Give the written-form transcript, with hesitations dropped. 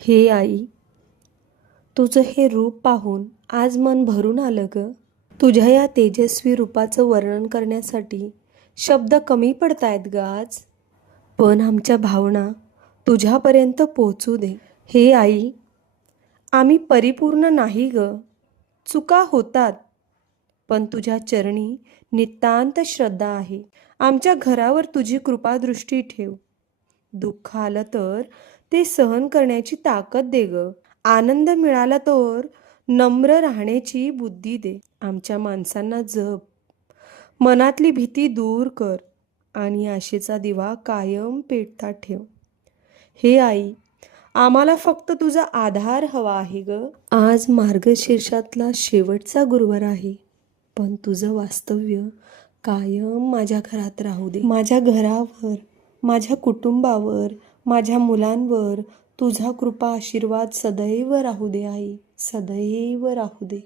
हे आई, तुझं हे रूप पाहून आज मन भरून आलं ग. तुझ्या या तेजस्वी रूपाचं वर्णन करण्यासाठी शब्द कमी पडतायत ग आज. पण आमच्या भावना तुझ्यापर्यंत पोहोचू दे. हे आई, आम्ही परिपूर्ण नाही ग, चुका होतात, पण तुझ्या चरणी नितांत श्रद्धा आहे. आमच्या घरावर तुझी कृपादृष्टी ठेव. दुःख आलं तर ते सहन करण्याची ताकद दे ग. आनंद मिळाला तर नम्र राहण्याची बुद्धी दे. आमच्या माणसांना जप, मनातली भीती दूर कर आणि आशेचा दिवा कायम पेटता ठेव. हे आई, आम्हाला फक्त तुझा आधार हवा आहे ग. आज मार्गशीर्षातला शेवटचा गुरुवार आहे, पण तुझं वास्तव्य कायम माझ्या घरात राहू दे. माझ्या घरावर, माझ्या कुटुंबावर, माझ्या मुलांवर तुझा कृपा आशीर्वाद सदैव राहू दे आई, सदैव राहू दे.